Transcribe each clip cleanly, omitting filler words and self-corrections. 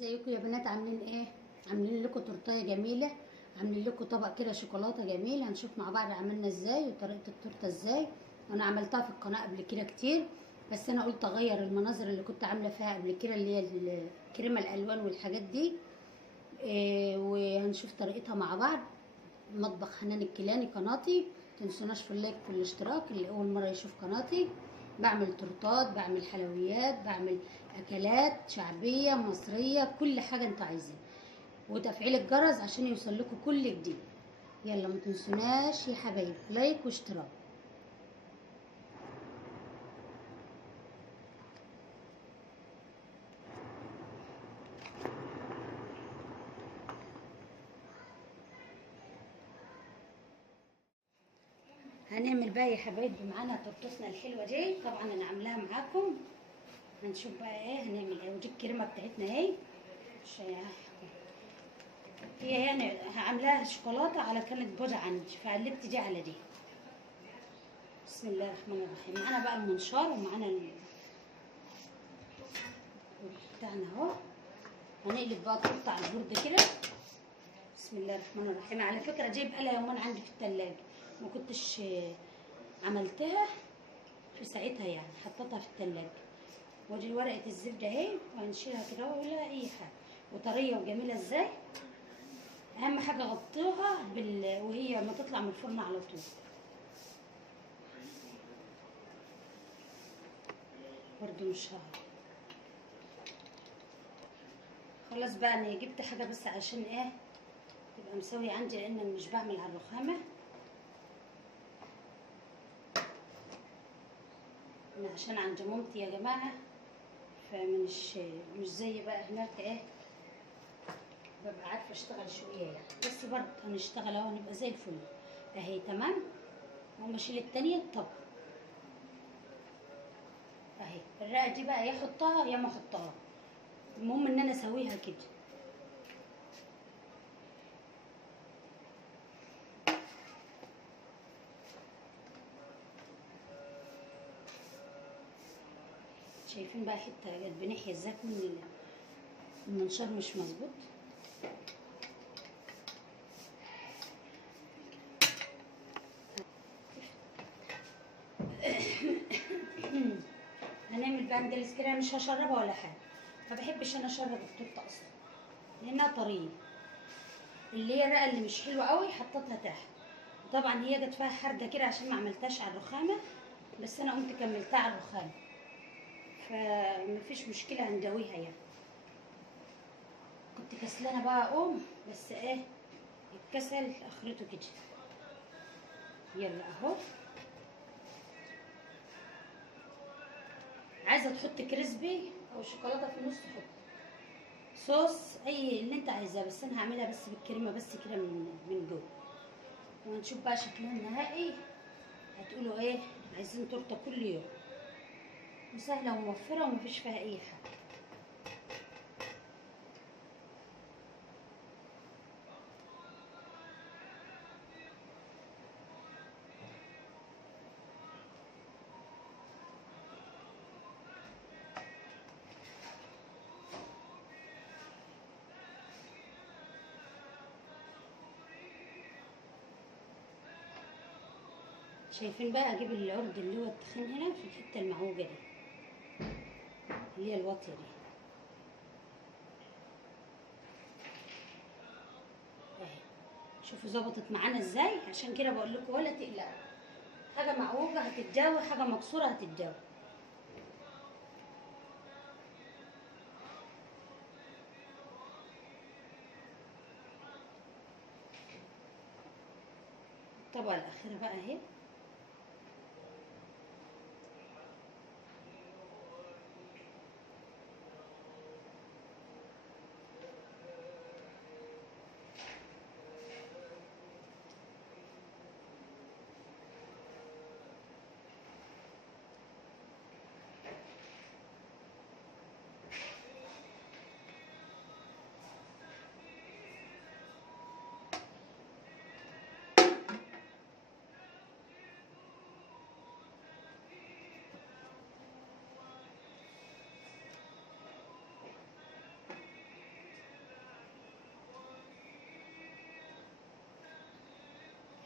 ازيكم يا بنات؟ عاملين ايه؟ عاملين لكم تورتيه جميله، عاملين لكم طبق كده شوكولاته جميل. هنشوف مع بعض عملنا ازاي وطريقه التورته ازاي. انا عملتها في القناه قبل كده كتير، بس انا قلت اغير المناظر اللي كنت عامله فيها قبل كده، اللي هي الكريمه الالوان والحاجات دي. وهنشوف طريقتها مع بعض. مطبخ حنان الكيلاني قناتي، متنسوناش في اللايك والاشتراك اللي اول مره يشوف قناتي. بعمل تورتات، بعمل حلويات، بعمل اكلات شعبيه مصريه، كل حاجه انتوا عايزين. وتفعيل الجرس عشان يوصل لكم كل جديد. يلا ما تنسوناش يا حبايبي، لايك واشتراك. هنعمل بقى يا حبايبي معانا تورتتنا الحلوه دي، طبعا انا عاملاها معاكم. هنشوف بقى ايه هنعمل ايه. ودي الكريمه بتاعتنا اهي، هي يعني عاملاها شوكولاته على كانت بوجه عندي، فقلبت دي على دي. بسم الله الرحمن الرحيم. معانا بقى المنشار ومعانا بتاعنا اهو. هنقلب بقى التورته على البورد كده. بسم الله الرحمن الرحيم. على فكره دي بقالها يومين عندي في التلاجة، ما كنتش عملتها في ساعتها، يعني حطيتها في التلاجة. ودي ورقه الزبده اهي، وهنشيلها كده ولا اي حاجه. وطريه وجميله ازاي. اهم حاجه غطيها وهي ما تطلع من الفرن على طول. برضو مش خلاص بقى. انا جبت حاجه بس عشان ايه تبقى مسويه عندي، لان انا مش بعمل على الرخامه. انا عشان عند مامتي يا جماعه، مش زي بقى هناك ايه، ببقى عارفه اشتغل شويه يعني. بس برضه هنشتغل اهو، نبقى زي الفل اهي. تمام. واقوم اشيل التانيه. طب اهي الرقه دي بقى يا احطها يا ما احطها، المهم ان انا اسويها كده. شايفين بقى حته جت بناحيه ازاي من المنشار مش مظبوط. هنعمل بقى ندلس كده، مش هشربها ولا حاجه. ما بحبش انا اشرب التورته اصلا لانها طريه. اللي هي الرقه اللي مش حلوه قوي حطيتها تحت. طبعا هي جت فيها حرجه كده عشان ما عملتهاش على الرخامه، بس انا قمت كملتها على الرخامه، فمفيش مشكله هندويها يعني. كنت كسلانه بقى اقوم، بس ايه الكسل اخرته كده. يلا اهو. عايزه تحط كريسبي او شوكولاته في النص، حط صوص اي اللي انت عايزاه، بس انا هعملها بس بالكريمه بس كده من جوه. ونشوف بقى شكلها النهائي. هتقولوا ايه؟ عايزين تورته كل يوم، وسهله وموفره ومفيش فيها اي حاجه. شايفين بقى؟ اجيب العرض اللي هو التخين هنا في الحته المعوجه دي، اللي هي الواطيه دي اهي. شوفوا ظبطت معانا ازاي. عشان كده بقول لكم ولا تقلقوا، حاجه معوجه هتتجاوب، حاجه مكسوره هتتجاوب. الطبقه الاخيره بقى اهي.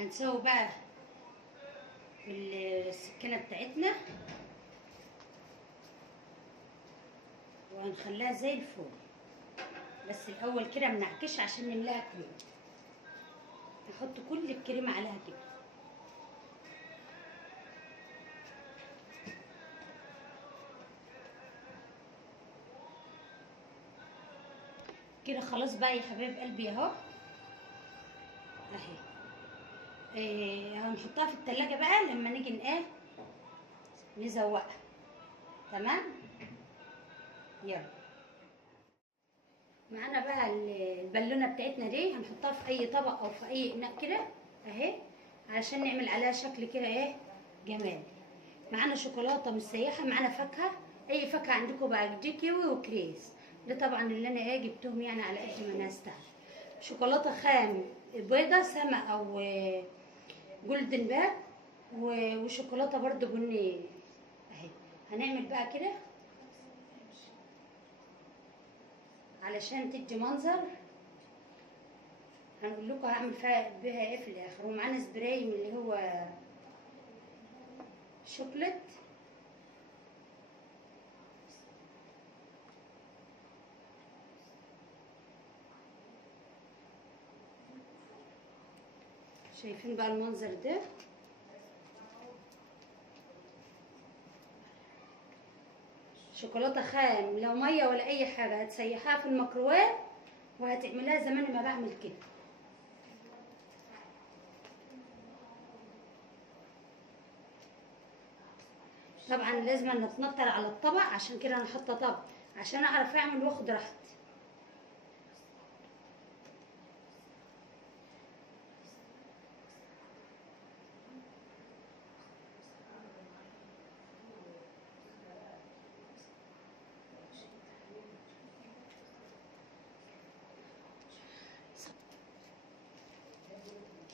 هنسوي بقى السكينة بتاعتنا وهنخليها زي الفل. بس الاول كده منعكش عشان نملاها كريم. نحط كل الكريمه عليها كده. كده خلاص بقى يا حبايب قلبي اهو. اهي هنحطها في التلاجة بقى لما نيجي نزوقها. تمام. يلا معانا بقى البالونه بتاعتنا دي، هنحطها في اي طبق او في اي اناء كده اهي، علشان نعمل عليها شكل كده جمال. معانا شوكولاته مسيحه، معانا فاكهه، اي فاكهه عندكم بقى، دي كيوي وكريز. ده طبعا اللي انا جبتهم يعني على قد ما انا استعمل. شوكولاته خام بيضه سما او جولدن باك، وشوكولاته برده بني اهي. هنعمل بقى كده علشان تدي منظر. هنقول لكم هعمل بيها ايه في الاخر. ومعانا سبراي من اللي هو شوكليت. شايفين بقى المنظر ده؟ شوكولاته خام، لا ميه ولا اي حاجه، هتسيحها في الميكروويف وهتعملها زي ما انا ما بعمل كده. طبعا لازم نتنطر على الطبق، عشان كده انا حاطه طبق عشان اعرف اعمل واخد راحتي.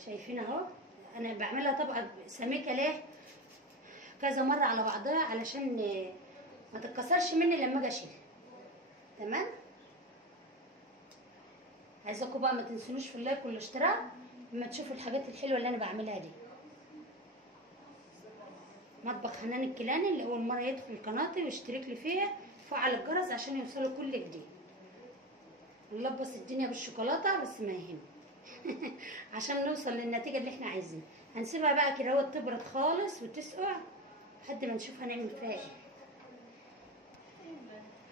شايفين اهو. انا بعملها طبقه سميكه ليه كذا مره على بعضها علشان ما تتكسرش مني لما اجي اشيلها. تمام. عايزاكم بقى ما تنسونوش في اللايك والاشتراك لما تشوفوا الحاجات الحلوه اللي انا بعملها دي. مطبخ حنان الكيلاني، اللي اول مره يدخل قناتي ويشترك لي فيها فعل الجرس عشان يوصله كل جديد. نلبس الدنيا بالشوكولاته بس ما يهم عشان نوصل للنتيجه اللي احنا عايزينها. هنسيبها بقى كده تبرد خالص وتسقع لحد ما نشوف هنعمل فيها ايه.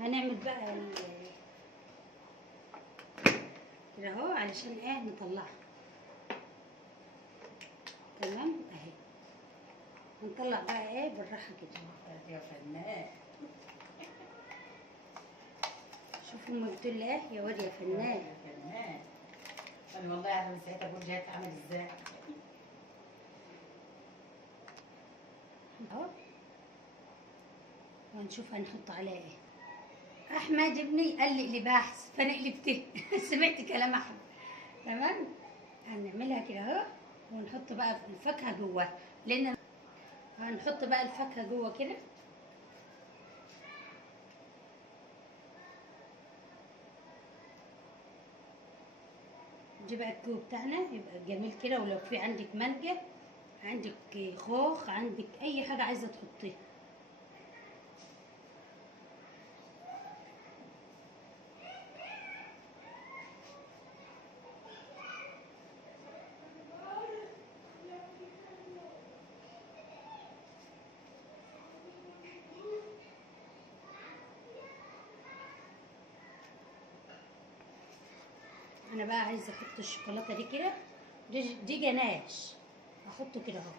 هنعمل بقى كده اهو علشان نطلعها. تمام اهي. هنطلع بقى بالراحه كده. يا فنان. شوفوا ما قلت لي يا واد يا فنان. يا فنان. انا والله انا من ساعتها بقول جاي اتعمل ازاي. اهو. وهنشوف هنحط عليها ايه. احمد ابني قال لي اقلبها احسن فانا قلبتها سمعت كلام احمد. تمام. هنعملها كده اهو ونحط بقى الفاكهه جواها، لان هنحط بقى الفاكهه جوه كده. دي بقى الكيو بتاعنا يبقى جميل كده. ولو في عندك مانجا، عندك خوخ، عندك اي حاجه عايزه تحطيها. انا بقى عايزه احط الشوكولاته دي كده. دي جناش احطه كده اهو.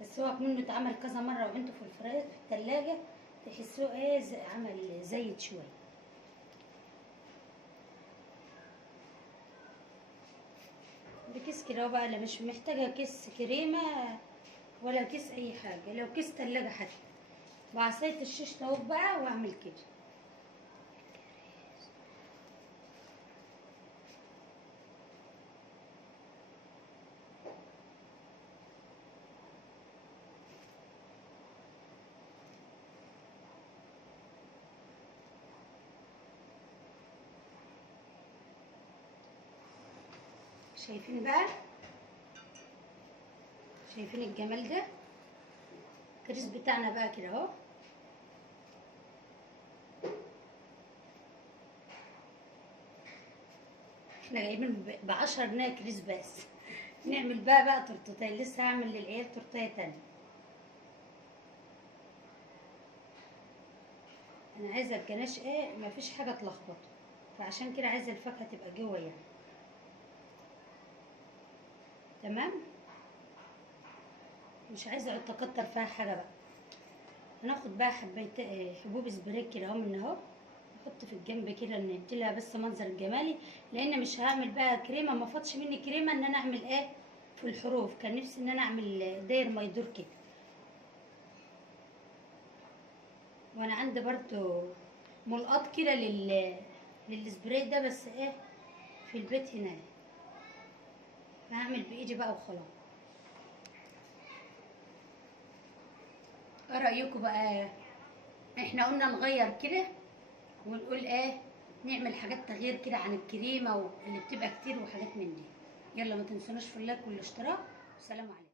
بس هو منه اتعمل كذا مره وانتوا في الفرايز في التلاجة تحسوه عمل زيت شويه. بكيس كده بقى، لا مش محتاجه كيس كريمه ولا كيس اي حاجه، لو كيس تلاجة حتى بعصايه الشيش طاووق بقى واعمل كده. شايفين بقى؟ شايفين الجمال ده؟ الكريس بتاعنا بقى كده اهو. احنا جايبين ب10 جنيه كريس بس. نعمل بقى تورتتين. لسه هعمل للعيال تورتيه تانية. انا عايزه الجناش ايه مفيش حاجه تلخبطه، فعشان كده عايزه الفاكهه تبقى جوه يعني. تمام. مش عايزه اقعد اكتر فيها حاجه بقى. هناخد بقى حبوب سبريك كده اهو من اهو، نحط في الجنب كده نديلها بس منظر جمالي، لان مش هعمل بقى كريمه، ما فاضش مني كريمه ان انا اعمل ايه في الحروف. كان نفسي ان انا اعمل داير ما يدور كده. وانا عندي برضو ملقط كده للسبراي ده، بس ايه في البيت هنا هعمل بايدي بقى وخلاص. ايه رايكم بقى؟ احنا قلنا نغير كده ونقول ايه، نعمل حاجات تغيير كده عن الكريمه اللي بتبقى كتير وحاجات من دي. يلا ما تنسوناش في اللايك والاشتراك. والسلام عليكم.